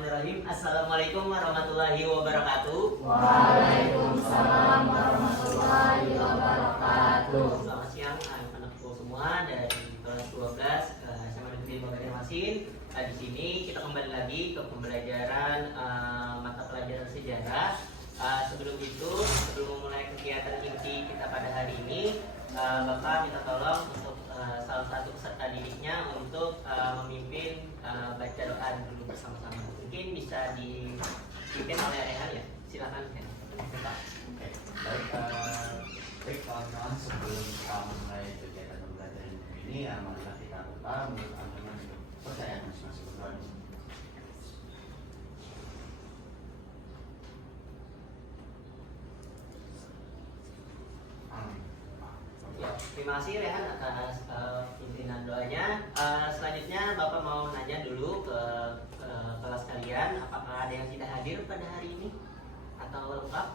Bismillahirrahmanirrahim. Assalamualaikum warahmatullahi wabarakatuh. Waalaikumsalam warahmatullahi wabarakatuh. Selamat siang anak-anakku semua dari kelas 12 SMA Negeri Banjarmasin. Di sini kita kembali lagi ke pembelajaran mata pelajaran sejarah. Sebelum memulai kegiatan inti kita pada hari ini, Bapak minta tolong untuk salah satu peserta didiknya untuk memimpin baca doa dulu bersama-sama. Mungkin bisa dipimpin oleh Rehan ya. Silakan Rehan. Baik kawan-kawan, sebelum kita memulai kegiatan pembelajaran ini, marilah kita berdoa menurut agama dan kepercayaan masing-masing. Berdoa dulu. Ya, terima kasih Rehan atas pimpinan doanya. Selanjutnya Bapak mau nanya dulu ke kelas kalian, apakah ada yang tidak hadir pada hari ini atau lengkap?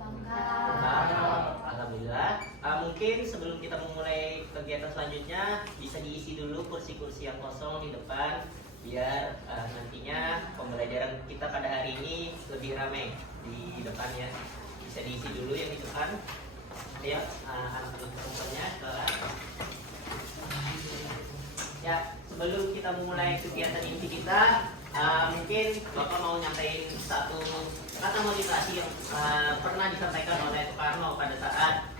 Lengkap. Alhamdulillah. Mungkin sebelum kita memulai kegiatan selanjutnya bisa diisi dulu kursi-kursi yang kosong di depan biar nantinya pembelajaran kita pada hari ini lebih ramai di depannya. Bisa diisi dulu yang di depan. Ya, anak-anak perempuannya ya, sebelum kita memulai kegiatan inti kita, mungkin Bapak mau nyampein satu kata motivasi yang pernah disampaikan oleh Soekarno pada saat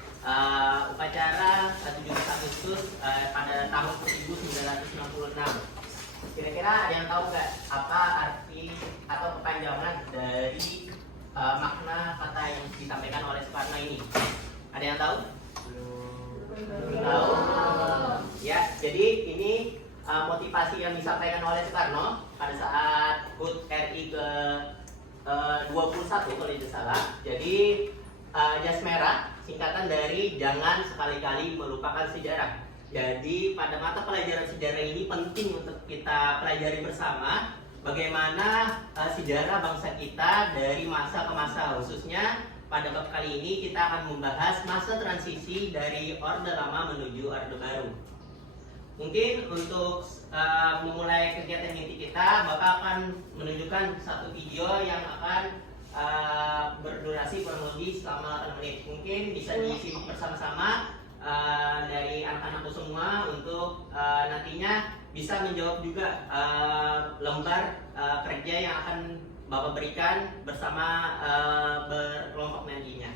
upacara 17 Agustus pada tahun 1966. Kira-kira ada yang tahu nggak apa arti atau kepanjangan dari makna kata yang disampaikan oleh Soekarno ini? Ada yang tahu? Belum tahu. Ya, jadi ini motivasi yang disampaikan oleh Soekarno pada saat HUT RI ke 21 kalau tidak salah. Jadi jas merah singkatan dari jangan sekali-kali melupakan sejarah. Jadi pada mata pelajaran sejarah ini penting untuk kita pelajari bersama bagaimana sejarah bangsa kita dari masa ke masa, khususnya pada bab kali ini kita akan membahas masa transisi dari Orde Lama menuju Orde Baru. Mungkin untuk memulai kegiatan inti kita, Bapak akan menunjukkan satu video yang akan berdurasi kurang lebih selama 8 menit. Mungkin bisa disimak bersama-sama dari anak-anakku semua untuk nantinya bisa menjawab juga lembar kerja yang akan Bapak berikan bersama berkelompok nantinya.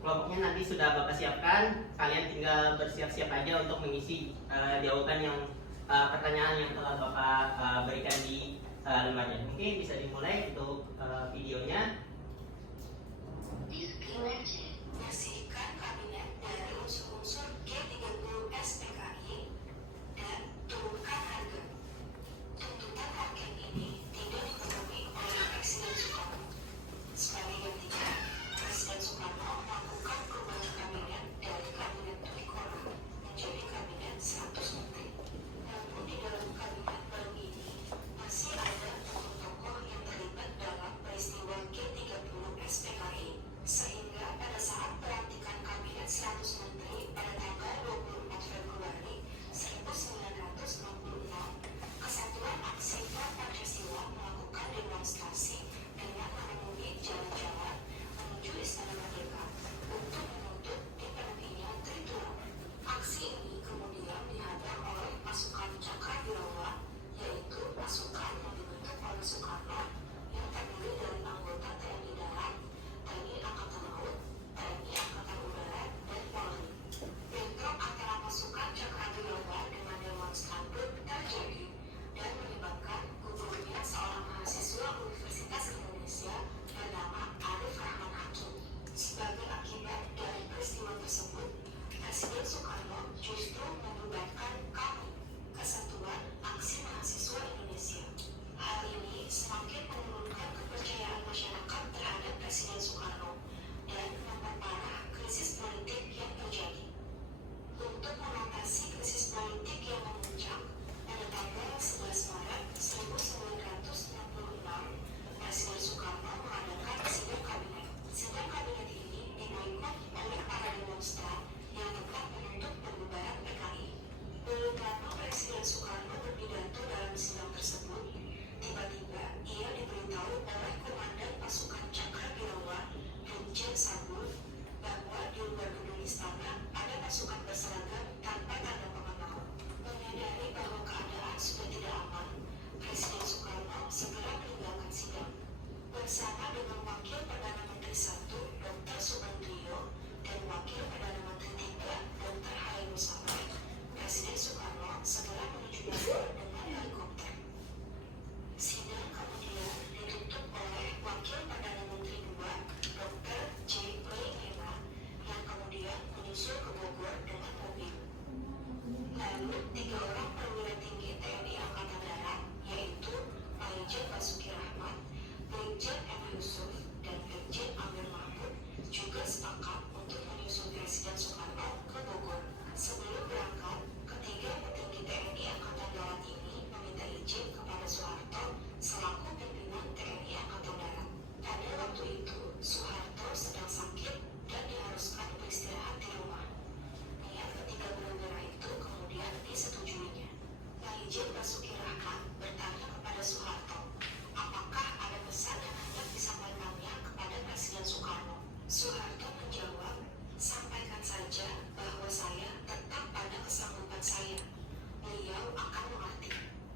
Kelompoknya nanti sudah Bapak siapkan, kalian tinggal bersiap-siap aja untuk mengisi jawaban yang pertanyaan yang telah Bapak berikan di lembarnya. Mungkin bisa dimulai untuk videonya. Bersihkan kabinet dari unsur-unsur G30 SPKI dan turunkan harga. Tuntutan hakim ini tidak dipenuhi oleh Presiden Soekarno. Sebagai gantinya, Presiden Soekarno melakukan perubahan kabinet dari kabinet Trikora menjadi kabinet 100 menteri. Namun di dalam kabinet baru ini masih ada tokoh-tokoh yang terlibat dalam peristiwa G30 SPKI, sehingga pada saat pelantikan kabinet 100 menteri pada tanggal 26 3 orang perwira tinggi TNI Angkatan Darat, yaitu Majen Basuki Rahmat, Brigjen M. Yusuf, dan Brigjen Amir Mahmud, juga sepakat untuk menyusul Presiden Soekarno ke Bogor. Sebelum berangkat, ketiga petinggi TNI Angkatan Darat ini meminta izin kepada Soeharto selaku pimpinan TNI Angkatan Darat. Pada waktu itu, Soeharto sedang sakit dan diharuskan beristirahat di rumah. Niat ketiga perwira itu kemudian disetujuinya. Majen Basuki Rahmat bertanya kepada Soeharto, apakah ada pesan yang hendak disampaikannya kepada Presiden Soekarno? Soeharto menjawab, sampaikan saja bahwa saya tetap pada kesanggupan saya. Beliau akan mengerti.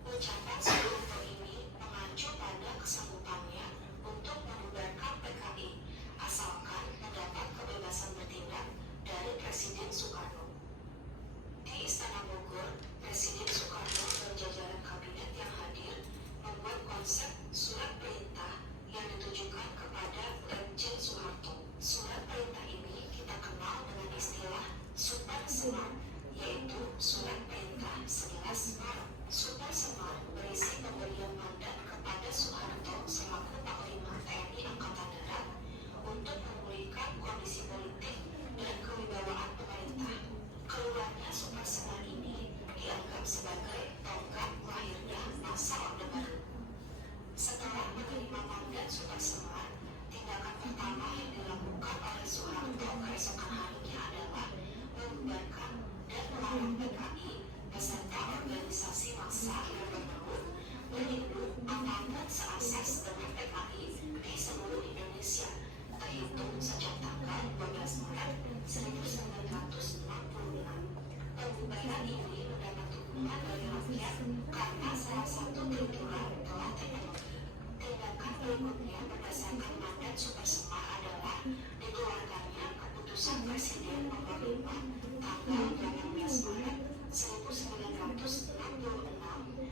Ucapan Soeharto ini mengacu pada kesanggupannya untuk membubarkan PKI, asalkan mendapat kebebasan bertindak dari Presiden Soekarno. Di Istana Bogor, Presiden Soekarno dan jajaran kabinet yang hadir membuat konsep surat perintah yang ditujukan kepada Brigjen Soeharto. Surat perintah ini kita kenal dengan istilah Super Semar, yaitu Surat Perintah 11 Maret. Super Semar berisi pemberian mandat kepada Soeharto selaku Panglima TNI Angkatan Darat untuk memulihkan kondisi politik dan kewibawaan pemerintah. Keluarnya Super Semar ini dianggap sebagai tonggak lahirnya masa Orde Baru. Setelah menerima mandat Super Semar, tindakan pertama yang dilakukan oleh Soeharto keesokan harinya adalah membubarkan dan melarang PKI beserta organisasi massa yang bermaut, berinduk apapun seasas dengan PKI di seluruh Indonesia, terhitung sejak tanggal 12 Maret 1966. Pembubaran ini mendapat dukungan dari rakyat karena salah satu tuntutan telah terpenuhi. Tindakan berikutnya berdasarkan mandat Super Semar adalah dikeluarkannya keputusan Presiden nomor 5 tanggal 18 Maret 1966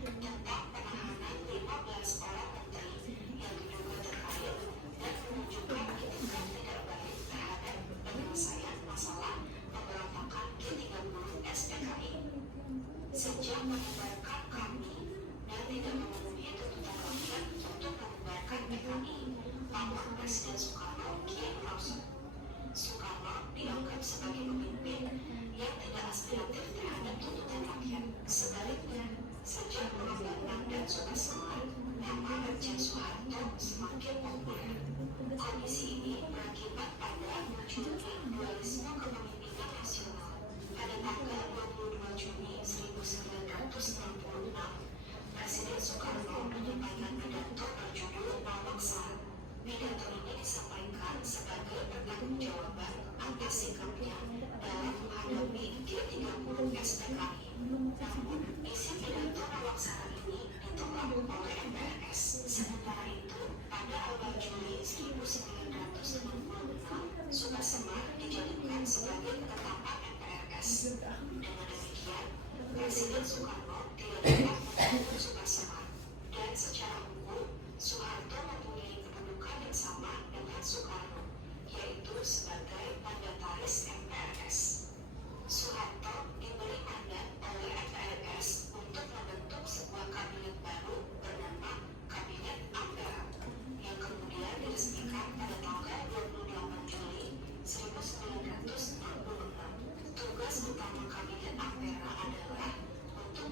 tentang penahanan 15 orang menteri yang diduga terkait dan menunjukkan itikat tidak baik terhadap penyelesaian masalah pemberontakan G30 SPKI. Sejak membubarkan kami dan tidak memenuhi tuntutan rakyat untuk membubarkan PKI, Bapak Presiden Soekarno kian merosot. Soekarno dianggap sebagai pemimpin yang tidak aspiratif terhadap tuntutan rakyat. Sebaliknya, sejak mengemban mandat Super Semar, nama Brigjen Soeharto semakin populer. Kondisi ini berakibat pada munculnya dualisme kepemimpinan nasional. Pada tanggal 22 Juni 1966, Presiden Soekarno menyampaikan pidato berjudul Nawangsa. Pidato ini disampaikan sebagai pertanggungjawaban atas sikapnya dalam menghadapi G30 SPKI. Namun, isi pidato Nawangsa ini ditolak oleh MPRS. Sementara itu, pada awal Juli 1966, Super Semar dijadikan sebagai ketetapan MPRS. Dengan demikian, Presiden Soekarno tidak dapat membangun Super Semar, dan secara hukum, Soeharto mempunyai kedudukan yang sama dengan Soekarno, yaitu sebagai mandataris MPRS. Soeharto diberi mandat oleh MPRS untuk membentuk sebuah kabinet baru bernama Kabinet Ampera, yang kemudian diresmikan pada tanggal 28 Juli 1966. Tugas utama Kabinet Ampera adalah untuk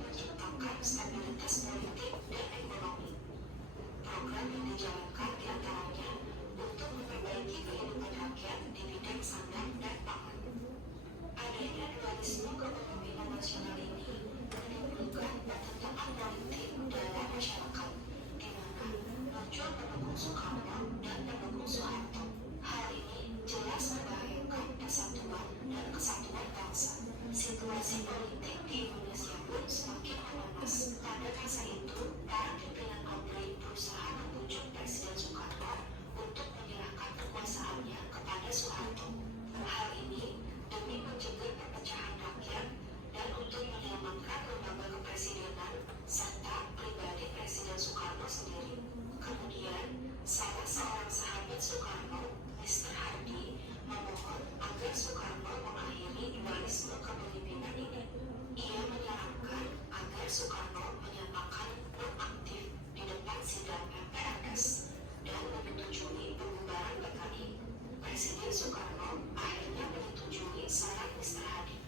Soekarno menyatakan nonaktif di depan sidang MPRS dan menyetujui pembubaran PKI. Presiden Soekarno akhirnya menyetujui saran Mr. Hadi.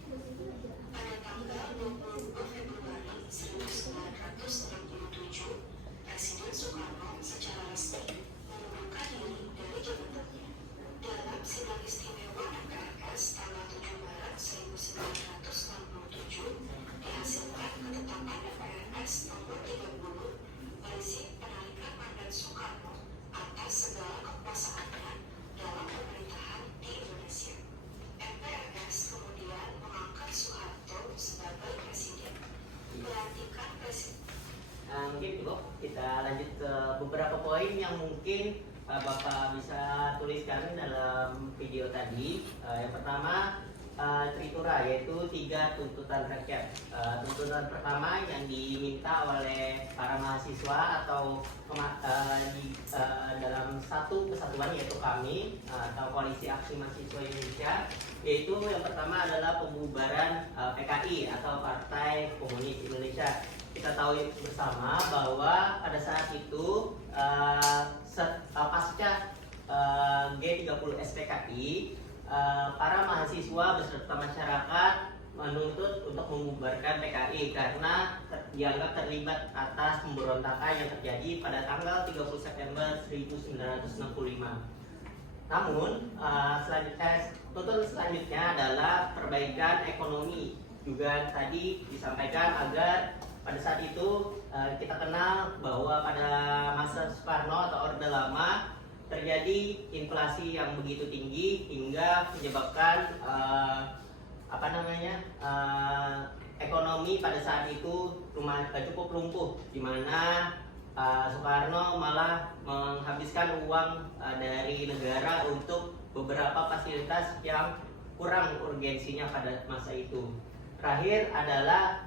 Pada tanggal 22 Februari 1967, Presiden Soekarno secara resmi mengundurkan diri dari jabatannya. Dalam sidang istimewa MPRS tanggal 7 Maret 1967, dihasilkan ketetapan MPRS nomor 30 berisi penarikan mandat Soekarno atas segala kekuasaannya dalam pemerintahan di Indonesia. MPRS kemudian mengangkat Soeharto sebagai presiden, melantikan presiden. Mungkin cukup, kita lanjut ke beberapa poin yang mungkin Bapak bisa tuliskan dalam video tadi. Yang pertama, Tritura, yaitu 3 tuntutan rakyat. Tuntutan pertama yang diminta oleh para mahasiswa atau dalam satu kesatuan, yaitu kami atau Koalisi Aksi Mahasiswa Indonesia, yaitu yang pertama adalah pembubaran PKI atau Partai Komunis Indonesia. Kita tahu bersama bahwa pada saat itu pasca G30 SPKI, para mahasiswa beserta masyarakat menuntut untuk membubarkan PKI karena dianggap terlibat atas pemberontakan yang terjadi pada tanggal 30 September 1965. Namun, tuntutan selanjutnya adalah perbaikan ekonomi. Juga tadi disampaikan agar pada saat itu kita kenal bahwa pada masa Soekarno atau Orde Lama terjadi inflasi yang begitu tinggi hingga menyebabkan ekonomi pada saat itu cukup lumpuh, di mana Soekarno malah menghabiskan uang dari negara untuk beberapa fasilitas yang kurang urgensinya pada masa itu. Terakhir adalah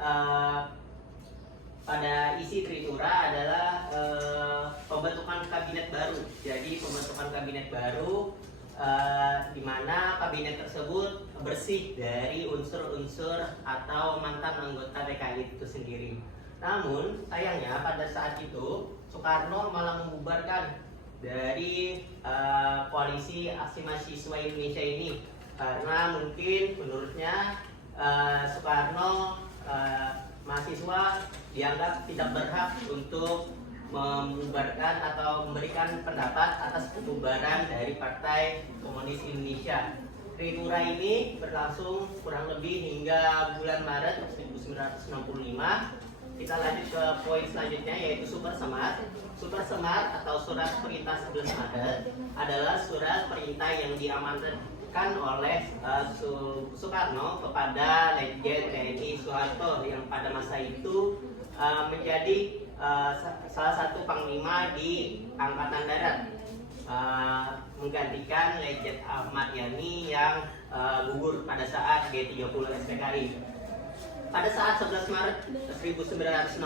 pada isi Tritura adalah pembentukan kabinet baru. Jadi pembentukan kabinet baru di mana kabinet tersebut bersih dari unsur-unsur atau mantan anggota PKI itu sendiri. Namun sayangnya pada saat itu Soekarno malah membubarkan dari Koalisi Aksi Mahasiswa Indonesia ini karena mungkin menurutnya Soekarno mahasiswa dianggap tidak berhak untuk membubarkan atau memberikan pendapat atas pembubaran dari Partai Komunis Indonesia. Tritura ini berlangsung kurang lebih hingga bulan Maret 1965. Kita lanjut ke poin selanjutnya, yaitu Super Semar. Super Semar atau Surat Perintah 11 Maret adalah surat perintah yang diamanatkan oleh Soekarno kepada Letjen TNI Soeharto yang pada masa itu menjadi salah satu panglima di Angkatan Darat, menggantikan Letjen Ahmad Yani yang gugur pada saat G30 SPKI. Pada saat 11 Maret 1966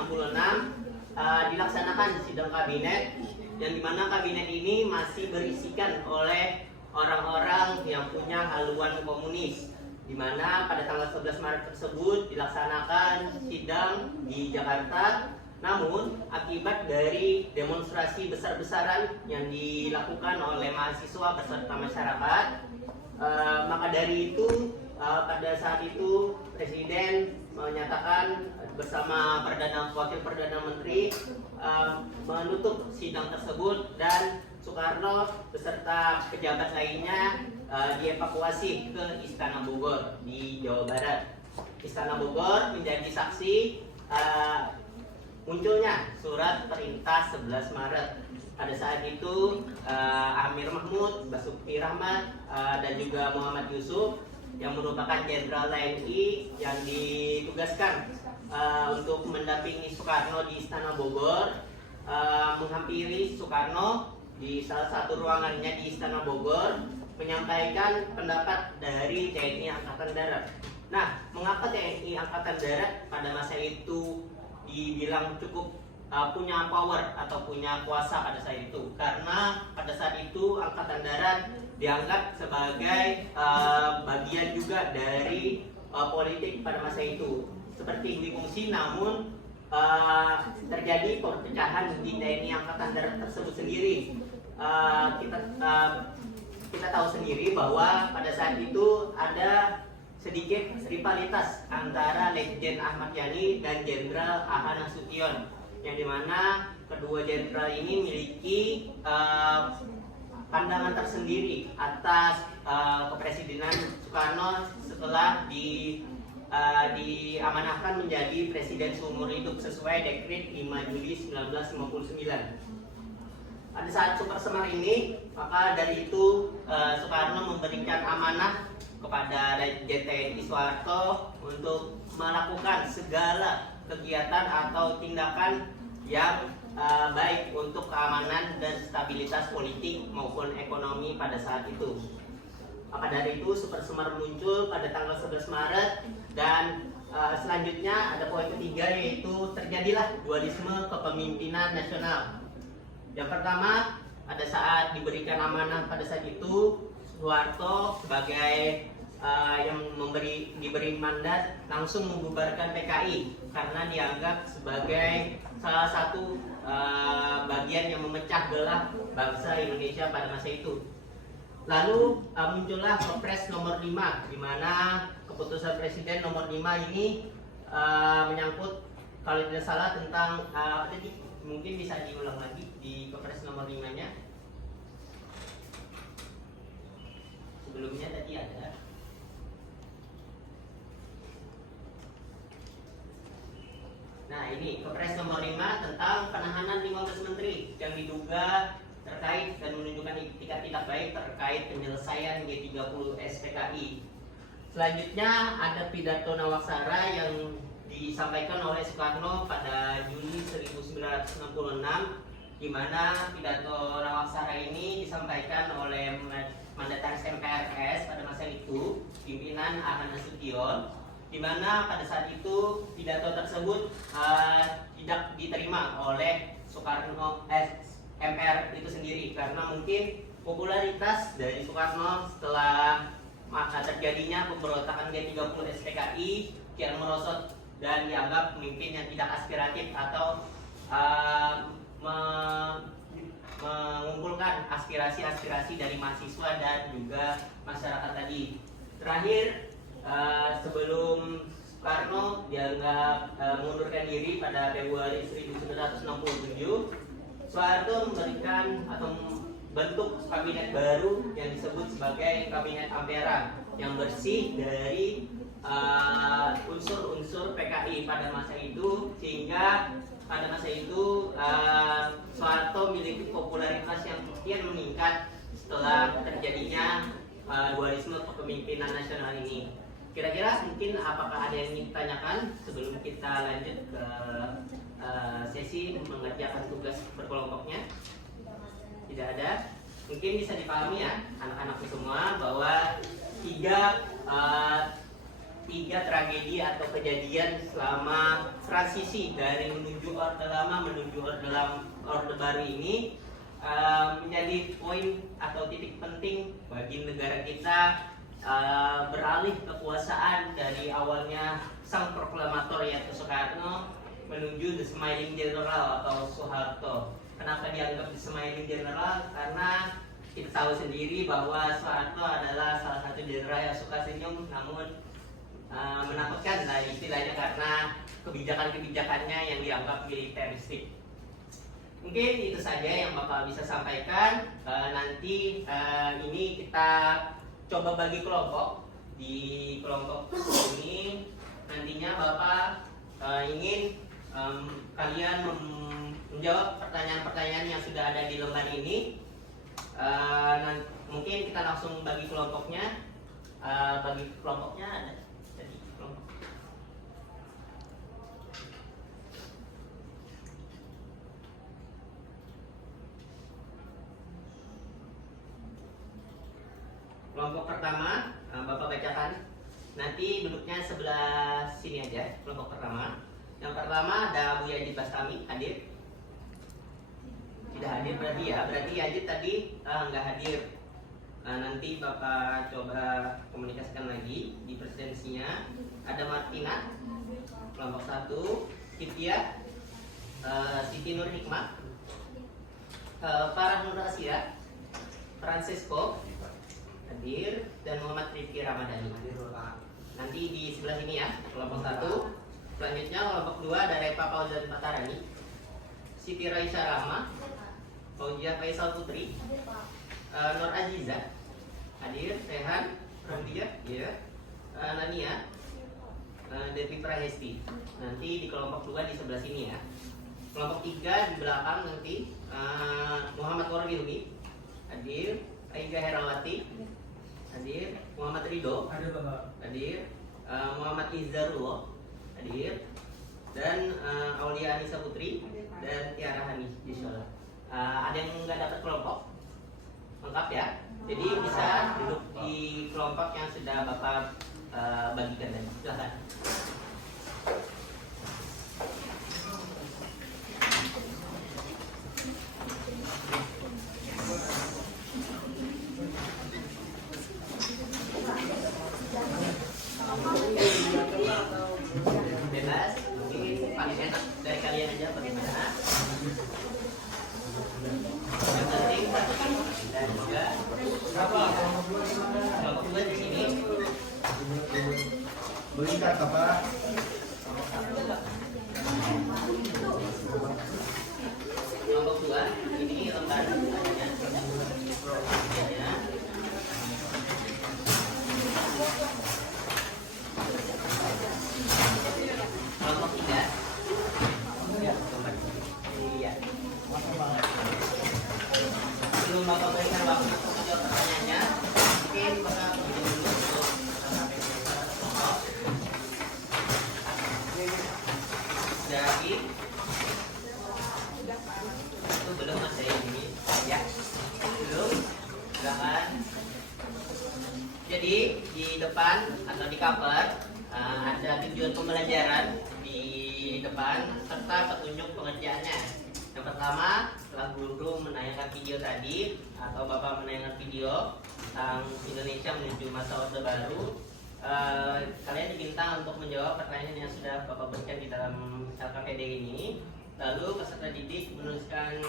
dilaksanakan sidang kabinet, yang dimana kabinet ini masih berisikan oleh orang-orang yang punya haluan komunis, di mana pada tanggal 11 Maret tersebut dilaksanakan sidang di Jakarta. Namun akibat dari demonstrasi besar-besaran yang dilakukan oleh mahasiswa beserta masyarakat, maka dari itu pada saat itu Presiden menyatakan bersama Wakil Perdana Menteri menutup sidang tersebut, dan Soekarno beserta pejabat lainnya dievakuasi ke Istana Bogor di Jawa Barat. Istana Bogor menjadi saksi munculnya Surat Perintah 11 Maret. Pada saat itu Amir Mahmud, Basuki Rahmat, dan juga Muhammad Yusuf yang merupakan jenderal TNI yang ditugaskan untuk mendampingi Soekarno di Istana Bogor, menghampiri Soekarno di salah satu ruangannya di Istana Bogor, menyampaikan pendapat dari TNI Angkatan Darat. Nah, mengapa TNI Angkatan Darat pada masa itu dibilang cukup punya power atau punya kuasa pada saat itu? Karena pada saat itu Angkatan Darat dianggap sebagai bagian juga dari politik pada masa itu, seperti difungsi, namun terjadi perpecahan di TNI Angkatan Darat tersebut sendiri. Kita tahu sendiri bahwa pada saat itu ada sedikit rivalitas antara Letjen Ahmad Yani dan Jenderal Aha Nasution, yang dimana kedua jenderal ini memiliki pandangan tersendiri atas kepresidenan Soekarno setelah diamanahkan menjadi presiden seumur hidup sesuai Dekret 5 Juli 1959. Pada saat Super Semar ini, maka dari itu Soekarno memberikan amanah kepada Letjen TNI Soeharto untuk melakukan segala kegiatan atau tindakan yang baik untuk keamanan dan stabilitas politik maupun ekonomi pada saat itu. Maka dari itu Super Semar muncul pada tanggal 11 Maret dan selanjutnya ada poin ketiga, yaitu terjadilah dualisme kepemimpinan nasional. Yang pertama, pada saat diberikan amanah pada saat itu, Soeharto sebagai yang diberi mandat langsung membubarkan PKI karena dianggap sebagai salah satu bagian yang memecah belah bangsa Indonesia pada masa itu. Lalu muncullah Kepres nomor 5, di mana keputusan Presiden nomor 5 ini menyangkut, kalau tidak salah, tentang mungkin bisa diulang lagi di Kepres nomor 5-nya. Sebelumnya tadi ada. Nah, ini Kepres nomor 5 tentang penahanan 15 menteri yang diduga terkait dan menunjukkan itikat tidak baik terkait penyelesaian G30 SPKI. Selanjutnya ada pidato Nawaksara yang disampaikan oleh Soekarno pada Juni 1966, di mana pidato Nawaksara ini disampaikan oleh mandataris MPRS pada masa itu, pimpinan Aha Nasution, di mana pada saat itu pidato tersebut tidak diterima oleh Soekarno MPR itu sendiri karena mungkin popularitas dari Soekarno setelah terjadinya pemberontakan G30 SPKI kian merosot dan dianggap pemimpin yang tidak aspiratif atau mengumpulkan aspirasi-aspirasi dari mahasiswa dan juga masyarakat tadi. Terakhir, sebelum Soekarno dianggap mengundurkan diri pada Februari 1967, Soeharto memberikan atau bentuk kabinet baru yang disebut sebagai Kabinet Ampera yang bersih dari unsur-unsur PKI pada masa itu, sehingga pada masa itu Soeharto memiliki popularitas yang kian meningkat setelah terjadinya dualisme kepemimpinan nasional ini. Kira-kira mungkin apakah ada yang ingin ditanyakan sebelum kita lanjut ke sesi mengerjakan tugas berkelompoknya? Tidak ada. Mungkin bisa dipahami ya anak-anakku semua bahwa tiga tragedi atau kejadian selama transisi dari menuju Orde Lama menuju Orde Baru ini menjadi poin atau titik penting bagi negara kita beralih kekuasaan dari awalnya sang proklamator yaitu Soekarno menuju the Smiling General atau Soeharto. Kenapa dianggap the Smiling General? Karena kita tahu sendiri bahwa Soeharto adalah salah satu jenderal yang suka senyum, namun menakutkan lah istilahnya karena kebijakan-kebijakannya yang dianggap militeristik. Mungkin itu saja yang Bapak bisa sampaikan. Nanti ini kita coba bagi kelompok. Di kelompok ini nantinya Bapak ingin kalian menjawab pertanyaan-pertanyaan yang sudah ada di lembar ini. Mungkin kita langsung bagi kelompoknya. Bagi kelompoknya ada jadi kelompok. Kelompok pertama Bapak bacakan. Nanti duduknya sebelah sini aja. Kelompok pertama. Yang pertama ada Bu Yajid Bastami, hadir? Tidak hadir berarti ya. Berarti Yajid tadi nggak hadir. Nanti Bapak coba komunikasikan lagi di presidensinya. Ada Martina, kelompok 1. Kipia, Siti Nur Hikmah, Farah Nur Asia, Francesco hadir, dan Muhammad Rifki Ramadhani. Nanti di sebelah sini ya, kelompok 1. Selanjutnya kelompok 2 ada Repa Fauzan Patarani, Siti Raisya Rahma, Fauziah Faisal Putri, Nur Aziza hadir, Rehan, Ramdia, ya, Nania, Devi Prahesti. Nanti di kelompok 2 di sebelah sini ya. Kelompok 3 di belakang nanti Muhammad Warwilmi hadir, Aiga Herawati hadir, Muhammad Ridho hadir, Muhammad Izzarullah hadir, dan Aulia Anissa Putri dan Tiara Hani Yushola. Ada yang nggak dapat kelompok lengkap ya, jadi bisa duduk di kelompok yang sudah Bapak bagikan tadi. Silahkan. Bebas, mungkin paling enak dari kalian aja bagaimana. Yang penting satu dan juga kelompok 2 di sini. Berikat apa? Kelompok 2 ini lembar adanya. Kelompok 3. Iya. Sebelum Bapak berikan waktu untuk menjawab pertanyaannya, mungkin Bapak begini dulu untuk dari itu belum ada ini ya, belum, silakan. Jadi di depan atau di cover ada tujuan pembelajaran di depan serta petunjuk pengerjaannya. Yang pertama, setelah guru menayangkan video tadi atau Bapak menayangkan video tentang Indonesia menuju masa Orde Baru, kalian diminta untuk menjawab pertanyaan yang sudah Bapak berikan di dalam LKPD ini. Lalu peserta didik menuliskan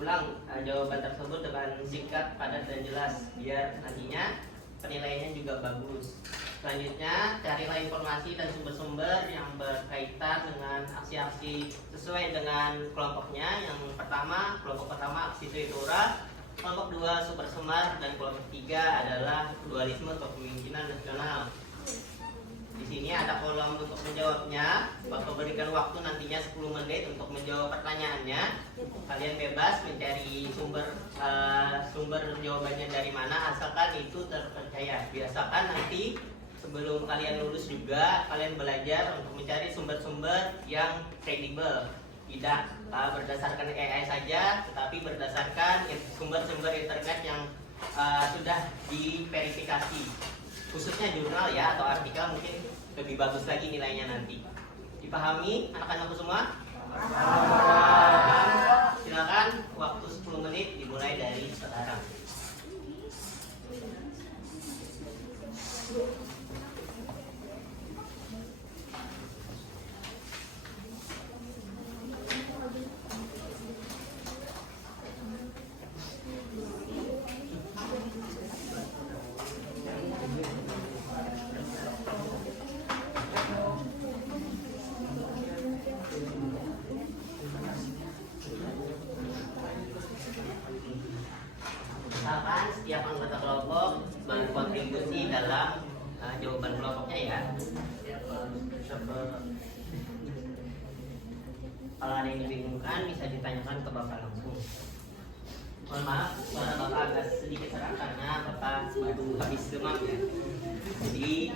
ulang jawaban tersebut dengan singkat, padat, dan jelas biar nantinya penilaiannya juga bagus. Selanjutnya, carilah informasi dan sumber-sumber yang berkaitan dengan aksi-aksi sesuai dengan kelompoknya. Yang pertama, kelompok pertama aksi Twitura, kelompok 2 Super Semar, dan kelompok 3 adalah dualisme kepemimpinan nasional. Di sini ada kolom untuk menjawabnya. Bapak berikan waktu nantinya 10 menit untuk menjawab pertanyaannya. Kalian bebas mencari sumber jawabannya dari mana, asalkan itu terpercaya. Biasakan nanti sebelum kalian lulus juga kalian belajar untuk mencari sumber-sumber yang kredibel, tidak berdasarkan AI saja, tetapi berdasarkan sumber-sumber internet yang sudah diverifikasi, khususnya jurnal ya atau artikel, mungkin lebih bagus lagi nilainya nanti. Dipahami anak-anakku semua? Silakan, waktu 10 menit dimulai dari sekarang. Misalkan setiap anggota kelompok berkontribusi dalam jawaban kelompoknya ya. Kalau ada yang dibingungkan bisa ditanyakan ke Bapak langsung. Mohon maaf, suara Bapak agak sedikit serak karena Bapak baru habis demam ya. Jadi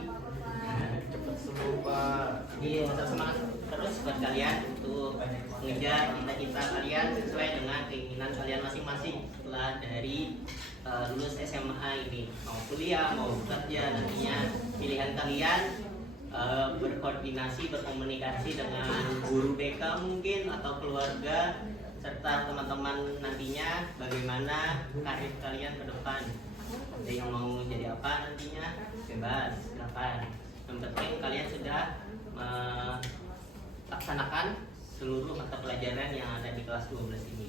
cepat sembuh Pak. Jadi tetap semangat terus buat kalian untuk mengejar cita-cita kalian sesuai dengan keinginan kalian masing-masing setelah dari lulus SMA ini. Mau kuliah, mau kerja, nantinya pilihan kalian berkoordinasi, berkomunikasi dengan guru BK mungkin atau keluarga serta teman-teman nantinya bagaimana karir kalian ke depan. Ada yang mau jadi apa nantinya bebas, silakan. Yang penting kalian sudah laksanakan seluruh mata pelajaran yang ada di kelas 12 ini.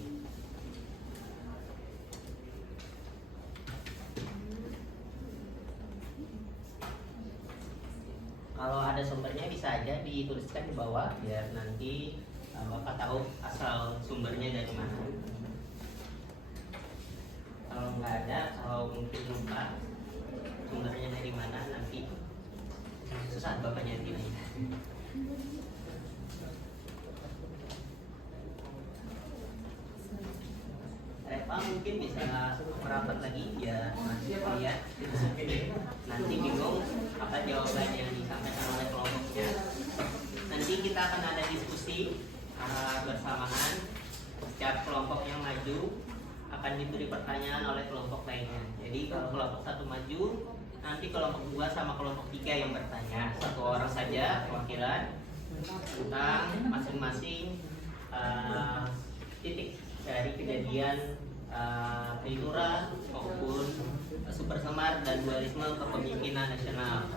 Kalau ada sumbernya bisa aja dituliskan di bawah biar nanti Bapak tahu asal sumbernya dari mana. Kalau nggak ada, kalau mungkin lupa sumbernya dari mana, nanti susah Bapak nyanyi. Reva mungkin bisa merapat lagi ya lihat nanti bingung apa jawabannya yang disampaikan oleh kelompoknya. Nanti kita akan ada diskusi bersamaan. Setiap kelompok yang maju akan diberi pertanyaan oleh kelompok lainnya. Jadi kalau kelompok satu maju, nanti kelompok 2 sama kelompok 3 yang bertanya. Satu orang saja perwakilan tentang masing-masing titik dari kejadian Pelipura maupun Super Semar dan dualisme kepemimpinan nasional.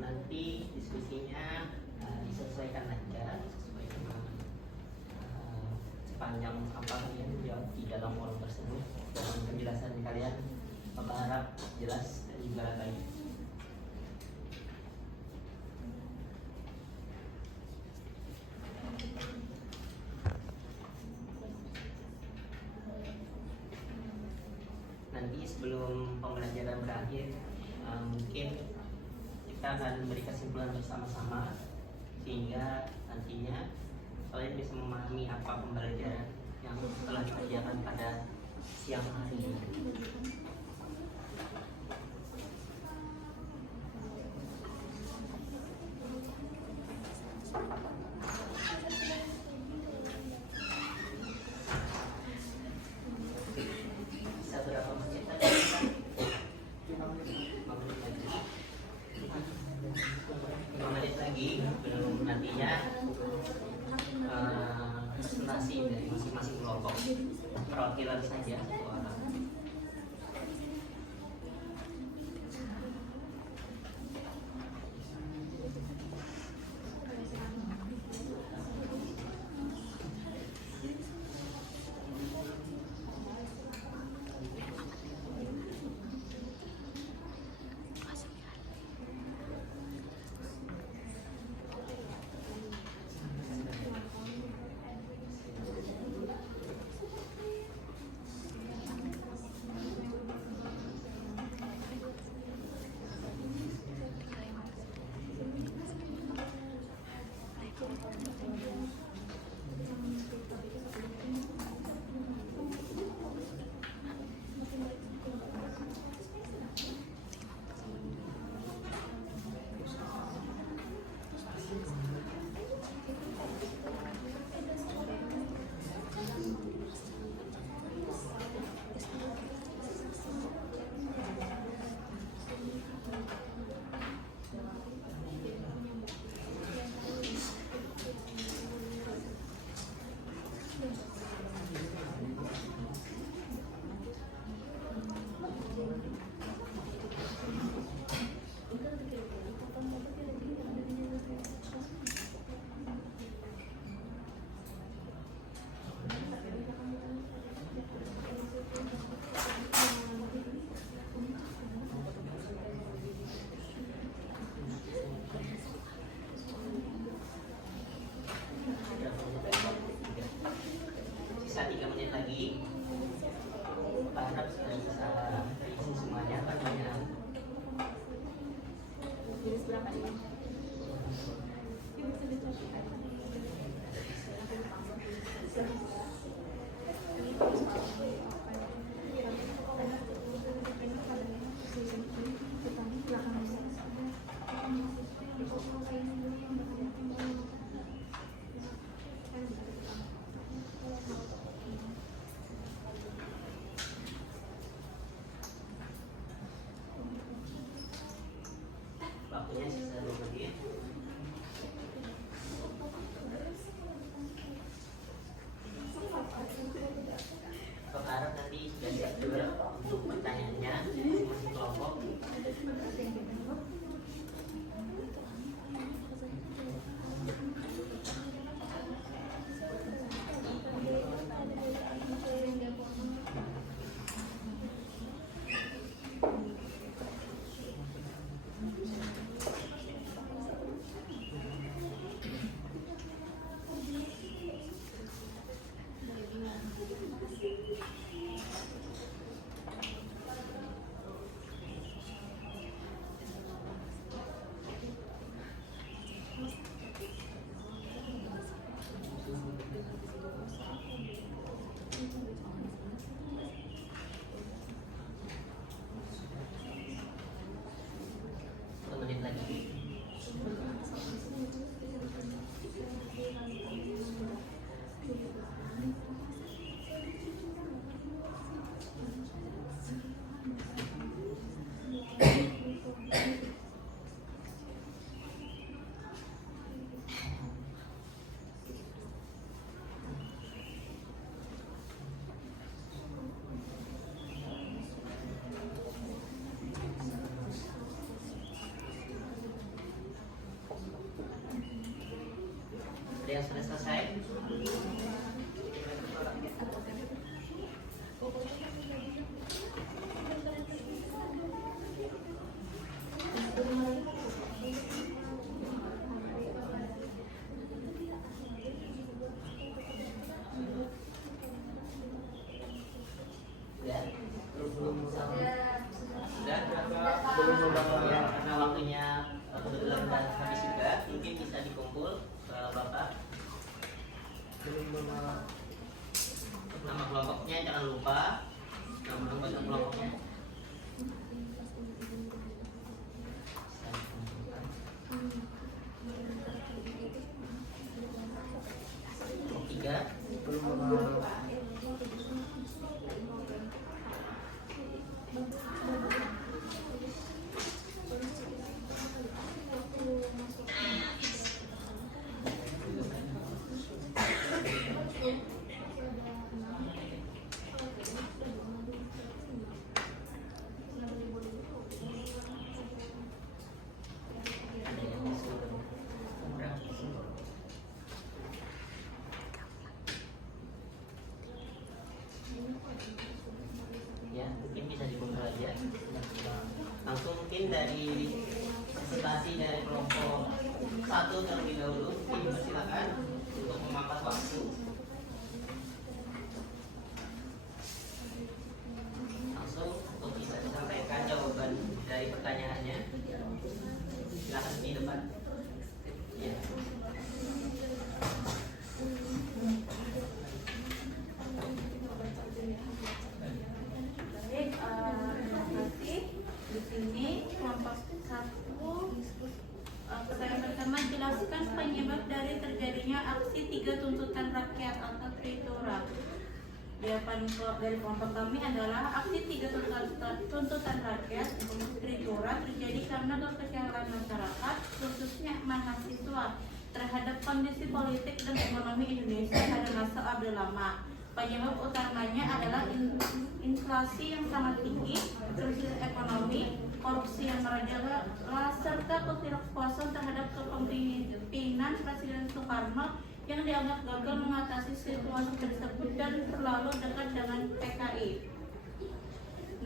Nanti diskusinya disesuaikan aja sesuai dengan sepanjang apa yang di dalam forum tersebut. Dalam penjelasan kalian Bapak harap jelas dan juga baik. Nanti sebelum pembelajaran berakhir mungkin kita akan memberi kesimpulan bersama-sama sehingga nantinya kalian bisa memahami apa pembelajaran yang telah dikerjakan pada siang hari ini. Bisa berapa menit tadi? 5 menit lagi belum nantinya presentasi dari masing-masing kelompok, perwakilan saja satu orang. untuk pertanyaannya masing kelompok. Menit lagi. Ada yang sudah selesai? Sudah? Ya, karena waktunya kebetulan sudah habis juga, mungkin bisa dikumpul ke Bapak. Nama kelompoknya jangan lupa, nama anggota kelompoknya. Tiga. Ya, mungkin bisa dikumpul aja. Langsung mungkin dari presentasi dari kelompok 1 terlebih dahulu, dipersilakan untuk memangkas waktu. Langsung untuk bisa disampaikan jawaban dari pertanyaannya. Silakan di depan. Ya. Baik, terima kasih. Di sini kelompok 1 saya pertama jelaskan penyebab dari terjadinya aksi 3 tuntutan rakyat atau Tritura. Jawaban dari kelompok kami adalah aksi 3 tuntutan rakyat Tritura terjadi karena kekecewaan masyarakat, khususnya mahasiswa, terhadap kondisi politik dan ekonomi Indonesia pada masa Orde Lama. Penyebab utamanya adalah inflasi yang sangat tinggi, krisis ekonomi, korupsi yang merajalela, serta ketidakpuasan terhadap kepemimpinan Presiden Soekarno yang dianggap gagal mengatasi situasi tersebut dan terlalu dekat dengan PKI.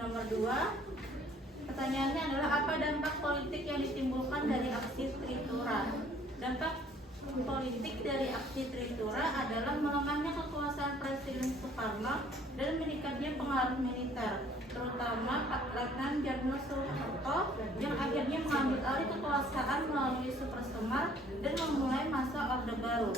Nomor 2, pertanyaannya adalah apa dampak politik yang ditimbulkan dari aksi Tritura? Dampak politik dari aksi Tritura adalah melemahnya kekuasaan Presiden Soekarno dan meningkatnya pengaruh militer, terutama Pak Letnan Jarno Soeharto yang akhirnya mengambil alih kekuasaan melalui Super Semar dan memulai masa Orde Baru.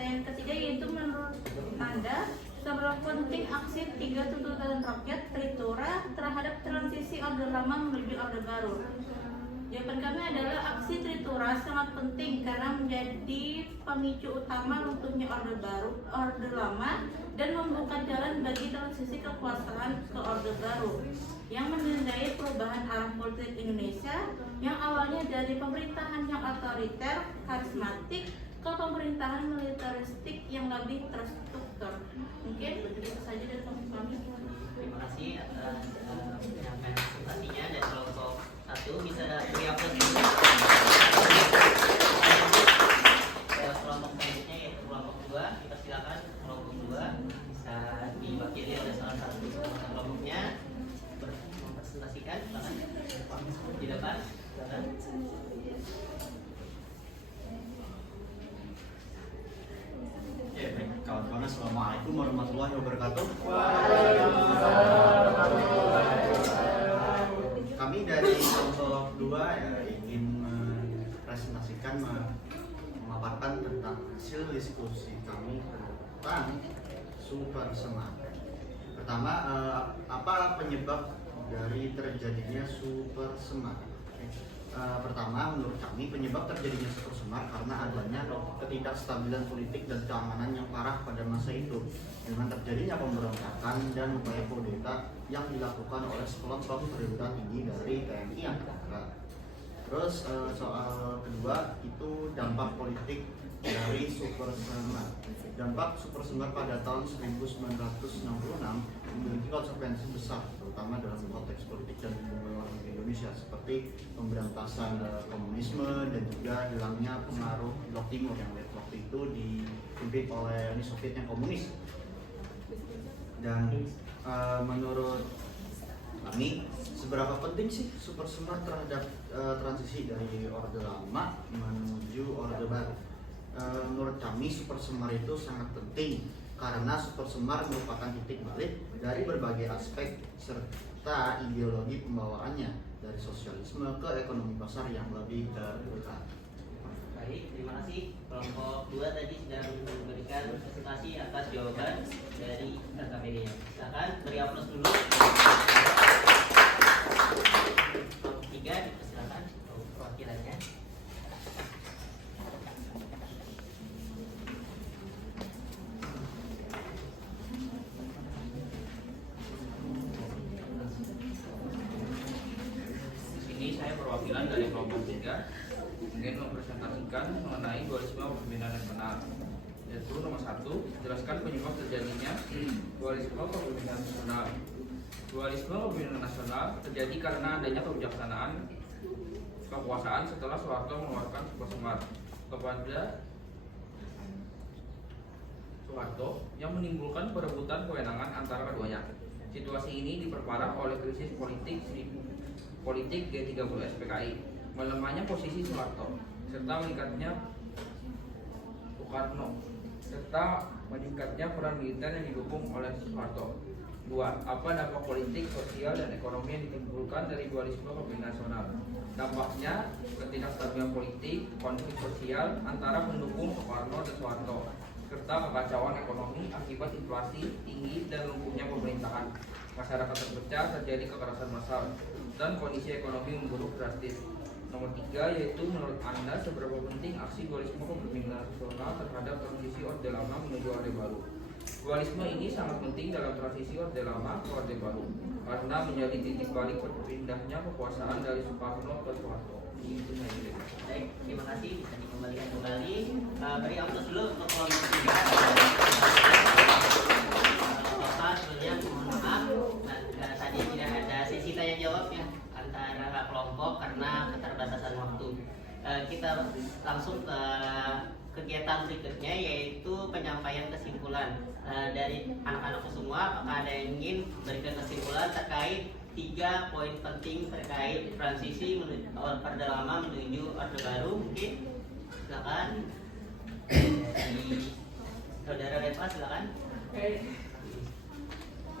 Yang ketiga yaitu menurut Anda seberapa penting aksi 3 tuntutan rakyat Tritura terhadap transisi Orde Lama menuju Orde Baru? Jawaban kami adalah aksi Tritura sangat penting karena menjadi pemicu utama runtuhnya Orde Baru, Orde Lama, dan membuka jalan bagi transisi kekuasaan ke Orde Baru yang menandai perubahan arah politik Indonesia yang awalnya dari pemerintahan yang otoriter, karismatik, ke pemerintahan militeristik yang lebih terstruktur. Mungkin begitu saja dari kami. Terima kasih salah satu kelompoknya mempresentasikan, di depan, silakan. Ya, baik. Kawan-kawan, assalamualaikum warahmatullahi wabarakatuh. Kami dari kelompok 2 ingin mempresentasikan, memaparkan tentang hasil diskusi kami tentang super semar. Pertama, apa penyebab dari terjadinya super semar? Pertama, menurut kami penyebab terjadinya super semar karena adanya ketidakstabilan politik dan keamanan yang parah pada masa itu, dengan terjadinya pemberontakan dan upaya kudeta yang dilakukan oleh sekelompok perwira tinggi dari TNI Angkatan. Terus soal kedua itu dampak politik dari super semar. Dampak super semar pada tahun 1966 memiliki konsekuensi besar, terutama dalam konteks politik dan hubungan Indonesia, seperti pemberantasan komunisme dan juga hilangnya pengaruh Blok Timur yang waktu itu dipimpin oleh Uni Soviet yang komunis. Dan menurut kami, seberapa penting sih super semar terhadap transisi dari Orde Lama menuju Orde Baru? Menurut kami super semar itu sangat penting karena super semar merupakan titik balik dari berbagai aspek serta ideologi pembawaannya dari sosialisme ke ekonomi pasar yang lebih terbuka. Baik, terima kasih. Kelompok 2 tadi sudah memberikan presentasi atas jawaban dari KKPD-nya. Silakan beri aplaus dulu. Kelompok 3 dipersilakan perwakilannya. Saya perwakilan dari kelompok 3 ingin mempresentasikan mengenai dualisme kepemimpinan nasional, yaitu nomor 1, jelaskan penyebab terjadinya dualisme kepemimpinan nasional. Dualisme kepemimpinan nasional terjadi karena adanya kebijaksanaan kekuasaan setelah Soeharto mengeluarkan super semar kepada Soeharto yang menimbulkan perebutan kewenangan antara keduanya. Situasi ini diperparah oleh krisis politik G30 SPKI, melemahnya posisi Soeharto, serta meningkatnya Soekarno, serta meningkatnya peran militer yang didukung oleh Soeharto. 2. Apa dampak politik, sosial, dan ekonomi yang ditimbulkan dari dualisme kepemimpinan nasional? Dampaknya ketidakstabilan politik, konflik sosial antara pendukung Soekarno dan Soeharto, serta kekacauan ekonomi akibat inflasi tinggi dan lumpuhnya pemerintahan. Masyarakat terpecah, terjadi kekerasan massal, dan kondisi ekonomi memburuk drastis. Nomor 3, yaitu menurut Anda seberapa penting aksi dualisme kepemimpinan nasional terhadap transisi Orde Lama menuju Orde Baru? Dualisme ini sangat penting dalam transisi Orde Lama ke Orde Baru karena menjadi titik balik berpindahnya kekuasaan dari Soekarno ke Soeharto. Itu saja. Baik, terima kasih. Bisa dikembalikan kembali. Beri aplaus dulu untuk kelompok 3. Sebelumnya mohon maaf, tadi tidak ada sesi tanya jawab ya antara kelompok karena keterbatasan waktu. Kita langsung ke kegiatan berikutnya, yaitu penyampaian kesimpulan dari anak-anak semua. Apakah ada yang ingin berikan kesimpulan terkait 3 poin penting terkait transisi menuju Orde Lama menuju Orde Baru? Mungkin silakan. Saudara Reva, silakan.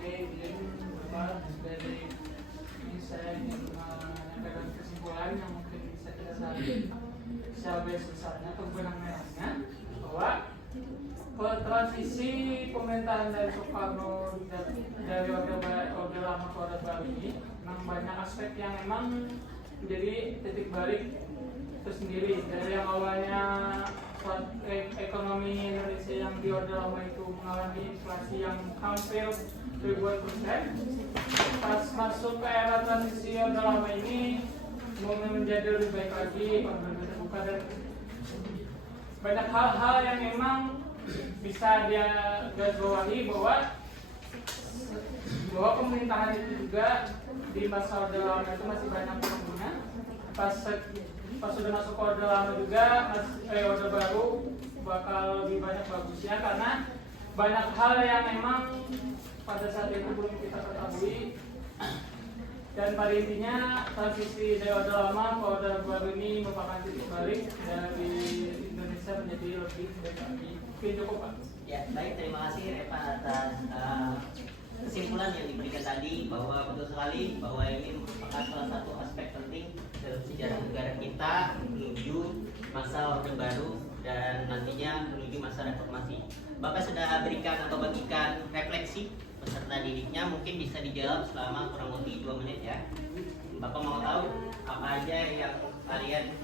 Jadi dari ini saya ingin menyampaikan kesimpulan yang mungkin bisa kita saling secara besarnya atau benang merahnya, bahwa transisi pemerintahan dari Soekarno dari Orde Lama ke Orde Baru ini memang banyak aspek yang memang menjadi titik balik tersendiri. Dari yang awalnya ekonomi Indonesia yang di Orde Lama itu mengalami inflasi yang hampir ribuan persen, pas masuk ke era transisi Orde Lama ini menjadi lebih baik lagi, lebih terbuka, dan banyak hal-hal yang memang bisa dia garisbawahi bahwa pemerintahan itu juga di masa Orde Lama itu masih banyak pengguna. Pas sudah masuk Orde Lama juga, Orde Baru bakal lebih banyak bagusnya karena banyak hal yang memang pada saat itu belum kita ketahui. Dan pada intinya transisi dari Orde Lama ke Orde Baru ini merupakan titik balik dari Indonesia menjadi lebih PKI. Oke, cukup Pak. Ya, baik, terima kasih Eva atas kesimpulan yang diberikan tadi, bahwa betul sekali bahwa ini merupakan salah satu aspek penting dalam sejarah negara kita menuju masa Orde Baru dan nantinya menuju masa reformasi. Bapak sudah berikan atau bagikan refleksi peserta didiknya, mungkin bisa dijawab selama kurang lebih 2 menit ya. Bapak mau tahu apa aja yang kalian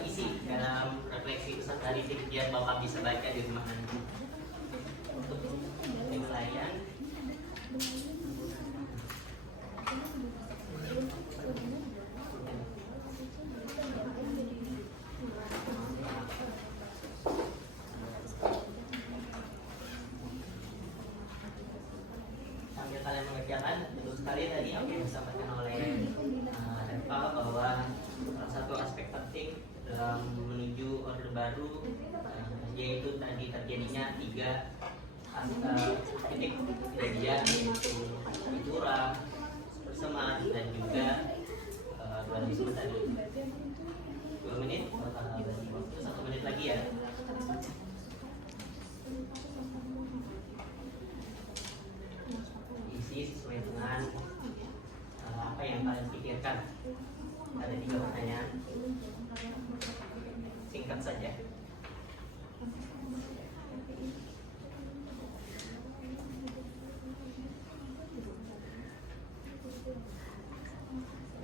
isi dalam refleksi peserta didik biar Bapak bisa baca di rumah nanti. Untuk penilaian sambil kalian mengerjakan, betul sekali tadi apa yang disampaikan oleh Eva bahwa salah satu aspek penting dalam menuju Orde Baru yaitu tadi terjadinya 3 titik kejadian, yaitu Itura, Persemat, dan juga dualisme tadi. 2 menit, bagi waktu 1 menit lagi ya. Isi sesuai dengan apa yang kalian pikirkan. Ada 3 pertanyaan, singkat saja.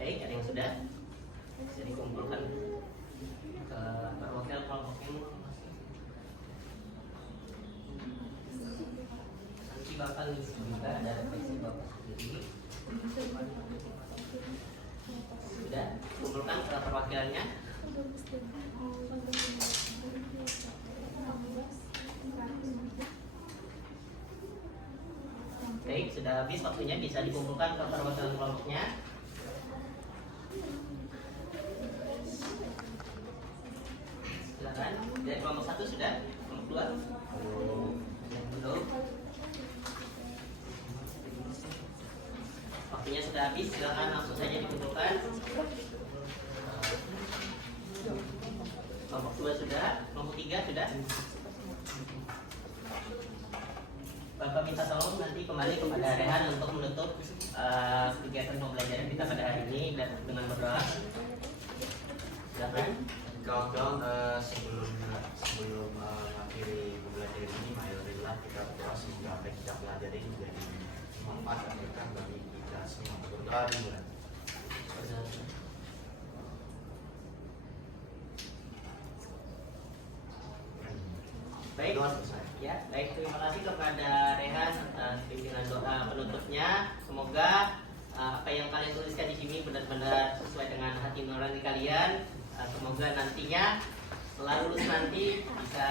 Baik, ada yang sudah bisa dikumpulkan ke perwakilan kelompoknya. Nanti bakal ngisi juga ada refleksi Bapak sendiri. Sudah kumpulkan ke perwakilannya. Baik, sudah habis waktunya, bisa dikumpulkan ke perwakilan kelompoknya. Silakan. Dari kelompok 1 sudah, kelompok 2 belum. Waktunya sudah habis, silakan langsung saja dikumpulkan. Kelompok 2 sudah, kelompok 3 sudah. Bapak minta tolong nanti kembali kepada Rehan untuk menutup kegiatan pembelajaran kita pada hari ini dan dengan berdoa. Silakan. Kawan-kawan, sebelum mengakhiri pembelajaran ini, marilah kita berdoa semoga apa yang kita pelajari juga dimanfaatkan bagi kita semua. Berdoa dulu. Baik, Doa selesai. ya, baik, terima kasih kepada Rehan atas pimpinan doa penutupnya. Semoga apa yang kalian tuliskan di sini benar-benar sesuai dengan hati nurani kalian. Semoga nantinya setelah lulus nanti bisa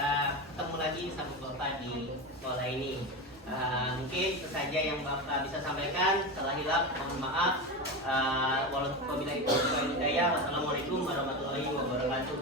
ketemu lagi sama Bapak di sekolah ini. Mungkin itu saja yang Bapak bisa sampaikan. Setelah hilap, mohon maaf. Wassalamualaikum warahmatullahi wabarakatuh.